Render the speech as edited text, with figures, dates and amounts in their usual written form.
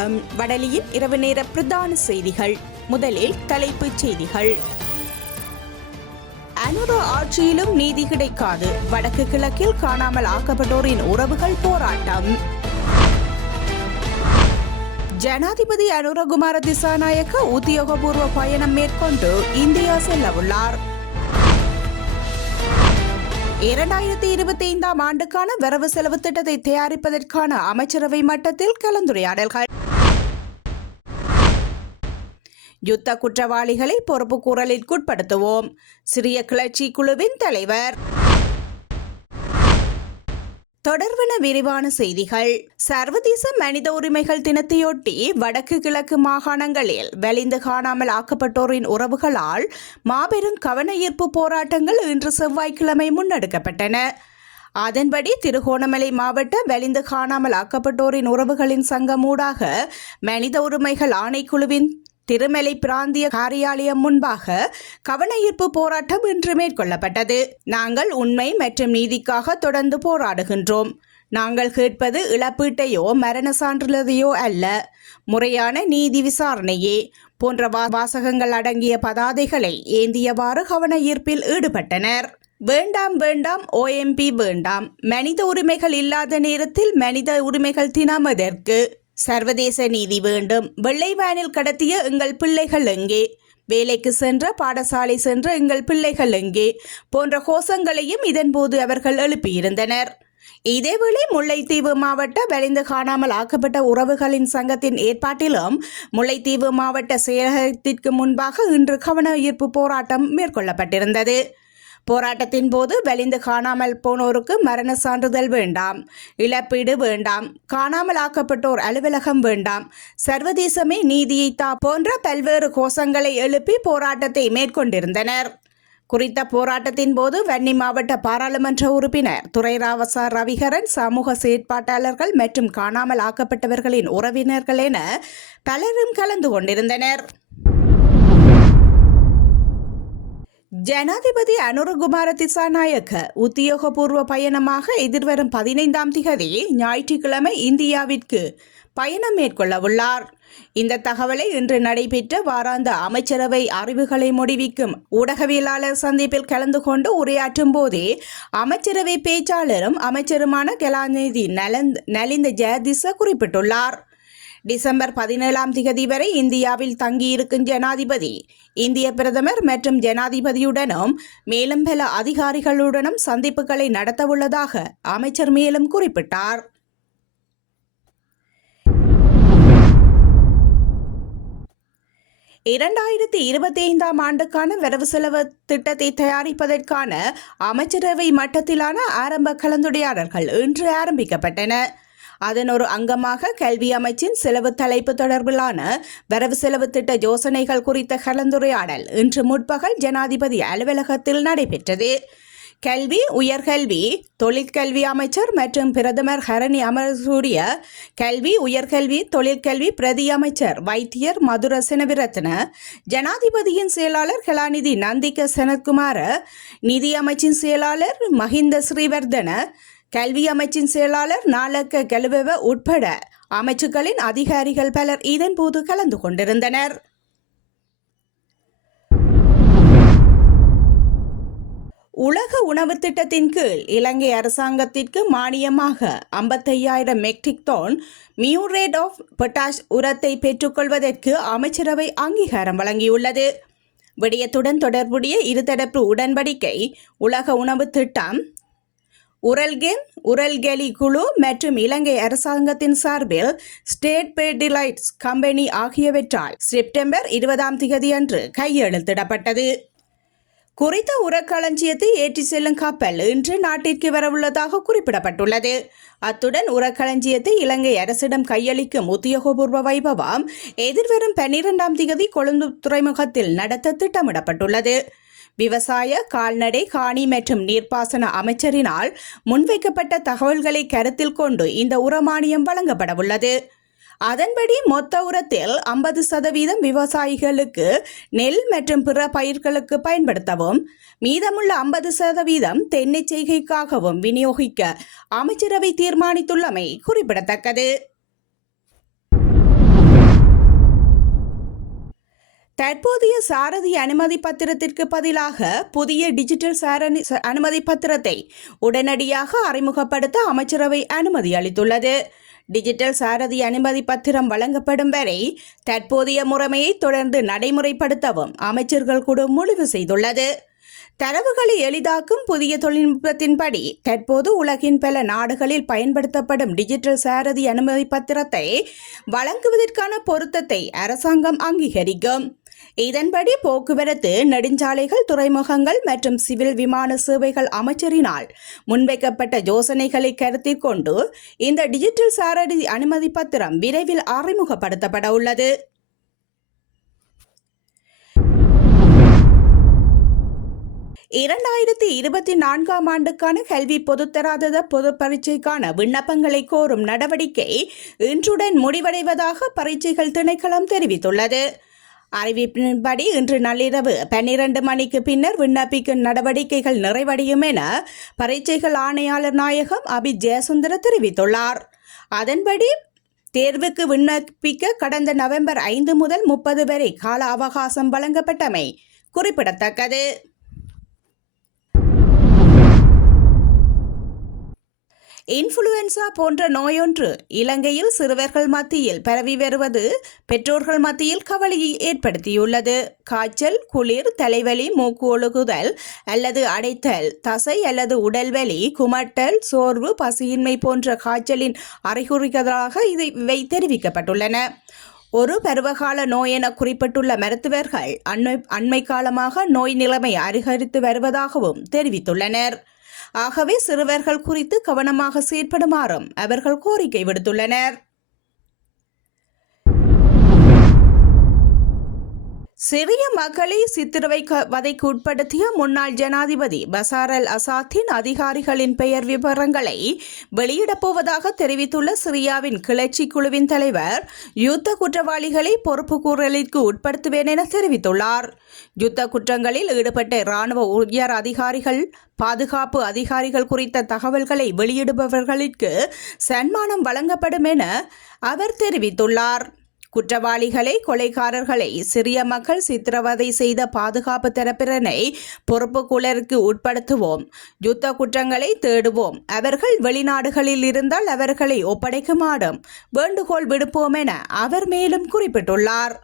வணக்கம். வடலியின் இரவு நேர பிரதான செய்திகள். முதலில் தலைப்புச் செய்திகள். அனுர ஆட்சியிலும் நீதி கிடைக்காது. வடக்கு கிழக்கில் காணாமல் ஆக்கப்பட்டோரின் உறவுகள் போராட்டம். ஜனாதிபதி அனுரகுமார திசாநாயக்க உத்தியோகபூர்வ பயணம் மேற்கொண்டு இந்தியா செல்லவுள்ளார். 2025 ஆண்டுக்கான வரவு செலவு திட்டத்தை தயாரிப்பதற்கான அமைச்சரவை மட்டத்தில் கலந்துரையாடல்கள். யுத்த குற்றவாளிகளை பொறுப்பு கூறலிற்குட்படுத்துவோம். சிறிய கிளர்ச்சி குழுவின் தலைவர். தொடர்வன விரிவான செய்திகள். சர்வதேச மனித உரிமைகள் தினத்தையொட்டி வடக்கு கிழக்கு மாகாணங்களில் வலிந்து காணாமல் ஆக்கப்பட்டோரின் உறவுகளால் மாபெரும் கவன ஈர்ப்பு போராட்டங்கள் இன்று செவ்வாய்க்கிழமை முன்னெடுக்கப்பட்டன. அதன்படி திருகோணமலை மாவட்ட வலிந்து காணாமல் ஆக்கப்பட்டோரின் உறவுகளின் சங்கம் ஊடாக மனித உரிமைகள் ஆணைக்குழுவின் திருமலை பிராந்திய காரியாலயம் முன்பாக கவன ஈர்ப்பு போராட்டம் இன்று மேற்கொள்ளப்பட்டது. நாங்கள் உண்மை மற்றும் நீதிக்காக தொடர்ந்து போராடுகின்றோம். நாங்கள் கேட்பது இழப்பீட்டையோ மரண சான்றிதழையோ அல்ல, முறையான நீதி விசாரணையே போன்ற வாசகங்கள் அடங்கிய பதாதைகளை ஏந்தியவாறு கவன ஈர்ப்பில் ஈடுபட்டனர். வேண்டாம் வேண்டாம் OMP வேண்டாம். மனித உரிமைகள் இல்லாத நேரத்தில் மனித உரிமைகள் தினம் எதற்கு? சர்வதேச நீதி வேண்டும். வெள்ளை வேனில் கடத்திய எங்கள் பிள்ளைகள் எங்கே? வேலைக்கு சென்ற பாடசாலை சென்ற எங்கள் பிள்ளைகள் எங்கே? போன்ற கோஷங்களையும் இதன்போது அவர்கள் எழுப்பியிருந்தனர். இதேவேளை முல்லைத்தீவு மாவட்ட வலிந்து காணாமல் ஆக்கப்பட்ட உறவுகளின் சங்கத்தின் ஏற்பாட்டிலும் முல்லைத்தீவு மாவட்ட செயலகத்திற்கு முன்பாக இன்று கவன ஈர்ப்பு போராட்டம் மேற்கொள்ளப்பட்டிருந்தது. போராட்டத்தின் போது வலிந்து காணாமல் போனோருக்கு மரண சான்றிதழ் வேண்டாம், இழப்பீடு வேண்டாம், காணாமல் ஆக்கப்பட்டோர் அலுவலகம் வேண்டாம், சர்வதேசமே நீதியை தா போன்ற பல்வேறு கோஷங்களை எழுப்பி போராட்டத்தை மேற்கொண்டிருந்தனர். குறித்த போராட்டத்தின் போது வன்னி மாவட்ட பாராளுமன்ற உறுப்பினர் துரைராவசா ரவிகரன், சமூக செயற்பாட்டாளர்கள் மற்றும் காணாமல் ஆக்கப்பட்டவர்களின் உறவினர்கள் என பலரும் கலந்து கொண்டிருந்தனர். ஜனாதிபதி அனுரகுமார திசாநாயக்க உத்தியோகபூர்வ பயணமாக எதிர்வரும் 15ஆம் திகதி ஞாயிற்றுக்கிழமை இந்தியாவிற்கு பயணம் மேற்கொள்ளவுள்ளார். இந்த தகவலை இன்று நடைபெற்ற வாராந்த அமைச்சரவை அறிவுகளை முடிவிக்கும் ஊடகவியலாளர் சந்திப்பில் கலந்து கொண்டு உரையாற்றும் போதே அமைச்சரவை பேச்சாளரும் அமைச்சருமான கலாநிதி நலிந்த ஜெயதிச குறிப்பிட்டுள்ளார். டிசம்பர் 17ஆம் திகதி வரை இந்தியாவில் தங்கியிருக்கும் ஜனாதிபதி இந்திய பிரதமர் மற்றும் ஜனாதிபதியுடனும் மேலும் பல அதிகாரிகளுடனும் சந்திப்புகளை நடத்தவுள்ளதாக அமைச்சர் மேலும் குறிப்பிட்டார். ஆண்டுக்கான வரவு செலவு திட்டத்தை தயாரிப்பதற்கான அமைச்சரவை மட்டத்திலான ஆரம்ப கலந்துரையாடல்கள் இன்று ஆரம்பிக்கப்பட்டன. அதன் ஒரு அங்கமாக கல்வி அமைச்சின் செலவு தலைப்பு தொடர்பிலான வரவு செலவு திட்ட யோசனைகள் குறித்த கலந்துரையாடல் இன்று முற்பகல் ஜனாதிபதி அலுவலகத்தில் நடைபெற்றது. கல்வி, உயர்கல்வி, தொழிற்கல்வி அமைச்சர் மற்றும் பிரதமர் ஹரணி அமரசூரிய, கல்வி, உயர்கல்வி, தொழிற்கல்வி பிரதி அமைச்சர் வைத்தியர் மதுர செனவிரத்ன, ஜனாதிபதியின் செயலாளர் கலாநிதி நந்திக சனத்குமார, நிதி அமைச்சின் செயலாளர் மஹிந்த ஸ்ரீவர்தன, கல்வி அமைச்சின் செயலாளர் நாலக்க கலுவெவ உட்பட அமைச்சுக்களின் அதிகாரிகள் பலர் இதன்போது கலந்து கொண்டிருந்தனர். உலக உணவு திட்டத்தின் கீழ் இலங்கை அரசாங்கத்திற்கு மானியமாக 55,000 metric tonne muriate of potash உரத்தை பெற்றுக்கொள்வதற்கு அமைச்சரவை அங்கீகாரம் வழங்கியுள்ளது. விடயத்துடன் தொடர்புடைய இருதரப்பு உடன்படிக்கை உலக உணவு திட்டம், உரல்கெலி குழு மற்றும் இலங்கை அரசாங்கத்தின் சார்பில் ஸ்டேட் பெர்டிலைட்ஸ் கம்பெனி ஆகியவற்றால் செப்டம்பர் 20ஆம் திகதி அன்று கையெழுத்திடப்பட்டது. குறித்த உரக்களஞ்சியத்தை ஏற்றி செல்லும் கப்பல் இன்று நாட்டிற்கு வரவுள்ளதாக குறிப்பிடப்பட்டுள்ளது. அத்துடன் உரக்களஞ்சியத்தை இலங்கை அரசிடம் கையளிக்கும் உத்தியோகபூர்வ வைபவம் எதிர்வரும் 12ஆம் திகதி கொழும்பு துறைமுகத்தில் நடத்த திட்டமிடப்பட்டுள்ளது. விவசாய, கால்நடை, காணி மற்றும் நீர்ப்பாசன அமைச்சரினால் முன்வைக்கப்பட்ட தகவல்களை கருத்தில் கொண்டு இந்த உரமானியம் வழங்கப்படவுள்ளது. அதன்படி மொத்த உரத்தில் 50% விவசாயிகளுக்கு நெல் மற்றும் பிற பயிர்களுக்கு பயன்படுத்தவும், மீதமுள்ள 50% தென்னை செய்கைக்காகவும் விநியோகிக்க அமைச்சரவை தீர்மானித்துள்ளமை குறிப்பிடத்தக்கது. தற்போதைய சாரதி அனுமதி பத்திரத்திற்கு பதிலாக புதிய டிஜிட்டல் சாரணி அனுமதி பத்திரத்தை உடனடியாக அறிமுகப்படுத்த அமைச்சரவை அனுமதி அளித்துள்ளது. டிஜிட்டல் சாரதி அனுமதி பத்திரம் வழங்கப்படும் வரை தற்போதைய முறைமையை தொடர்ந்து நடைமுறைப்படுத்தவும் அமைச்சர்கள் குழு முடிவு செய்துள்ளது. தரவுகளை எளிதாக்கும் புதிய தொழில்நுட்பத்தின்படி தற்போது உலகின் பல நாடுகளில் பயன்படுத்தப்படும் டிஜிட்டல் சாரதி அனுமதி பத்திரத்தை வழங்குவதற்கான பொருத்தத்தை அரசாங்கம் அங்கீகரிக்கும். இதன்படி போக்குவரத்து, நெடுஞ்சாலைகள், துறைமுகங்கள் மற்றும் சிவில் விமான சேவைகள் அமைச்சரினால் முன்வைக்கப்பட்ட யோசனைகளை கருத்தில் கொண்டு இந்த டிஜிட்டல் சாரதி அனுமதி பத்திரம் விரைவில் அறிமுகப்படுத்தப்பட உள்ளது. 2024ஆம் ஆண்டுக்கான கல்வி பொதுத்தராதர பொது பரீட்சைக்கான விண்ணப்பங்களை கோரும் நடவடிக்கை இன்றுடன் முடிவடைவதாக பரீட்சைகள் திணைக்களம் தெரிவித்துள்ளது. அறிவிப்பின்படி இன்று நள்ளிரவு 12 மணிக்கு பின்னர் விண்ணப்பிக்கும் நடவடிக்கைகள் நிறைவடையும் என பரீட்சைகள் ஆணையாளர் நாயகம் அபி ஜெயசுந்தர தெரிவித்துள்ளார். அதன்படி தேர்வுக்கு விண்ணப்பிக்க கடந்த நவம்பர் 5 முதல் 30 வரை கால அவகாசம் வழங்கப்பட்டமை குறிப்பிடத்தக்கது. இன்ஃப்ளூயன்சா போன்ற நோயொன்று இலங்கையில் சிறுவர்கள் மத்தியில் பரவி வருவது பெற்றோர்கள் மத்தியில் கவலையை ஏற்படுத்தியுள்ளது. காய்ச்சல், குளிர், தலைவலி, மூக்கு ஒழுகுதல் அல்லது அடைத்தல், தசை அல்லது உடல்வலி, குமட்டல், சோர்வு, பசியின்மை போன்ற காய்ச்சலின் அறிகுறிகளாக இவை தெரிவிக்கப்பட்டுள்ளன. ஒரு பருவகால நோய் என குறிப்பிட்டுள்ள மருத்துவர்கள் அண்மை காலமாக நோய் நிலைமை அதிகரித்து வருவதாகவும் தெரிவித்துள்ளனர். ஆகவே சிறுவர்கள் குறித்து கவனமாக செயற்படுமாறும் அவர்கள் கோரிக்கை விடுத்துள்ளனர். சிறிய மக்களை சித்திரவதைக்கு உட்படுத்திய முன்னாள் ஜனாதிபதி பசார் அல் அசாத்தின் அதிகாரிகளின் பெயர் விவரங்களை வெளியிடப் போவதாக தெரிவித்துள்ள சிரியாவின் கிளர்ச்சி குழுவின் தலைவர் யுத்த குற்றவாளிகளை பொறுப்பு கூறலிற்கு உட்படுத்துவேன் என தெரிவித்துள்ளார். யுத்த குற்றங்களில் ஈடுபட்ட இராணுவ உயர் அதிகாரிகள், பாதுகாப்பு அதிகாரிகள் குறித்த தகவல்களை வெளியிடுபவர்களுக்கு சன்மானம் வழங்கப்படும் என அவர் தெரிவித்துள்ளார். குற்றவாளிகளை, கொலைகாரர்களை சிறிய மக்கள் சித்திரவதை செய்த பாதுகாப்பு தரப்பினரை பொறுப்புக்கூறலுக்கு உட்படுத்துவோம். யுத்த குற்றங்களை தேடுவோம். அவர்கள் வெளிநாடுகளில் இருந்தால் அவர்களை ஒப்படைக்குமாறும் வேண்டுகோள் விடுப்போம் என அவர் மேலும் குறிப்பிட்டுள்ளார்.